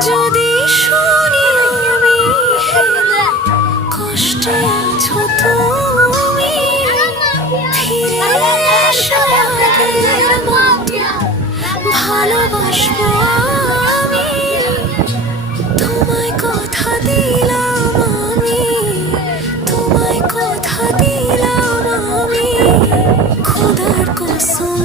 যদি শুনি আমি কষ্টে আছো তুমি, ফিরে এসো আগের মতো ভালোবাসবো আমি। তোমায় কথা দিলাম আমি, তোমায় কথা দিলাম আমি, খোদার কসম